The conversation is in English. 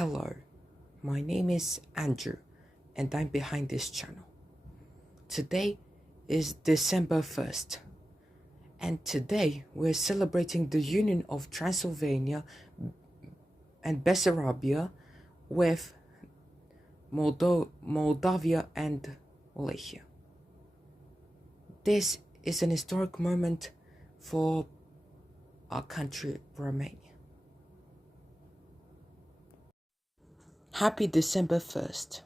Hello, my name is Andrew and I'm behind this channel. Today is December 1st and today we're celebrating the union of Transylvania and Bessarabia with Moldavia and Wallachia. This is an historic moment for our country, Romania. Happy December 1st.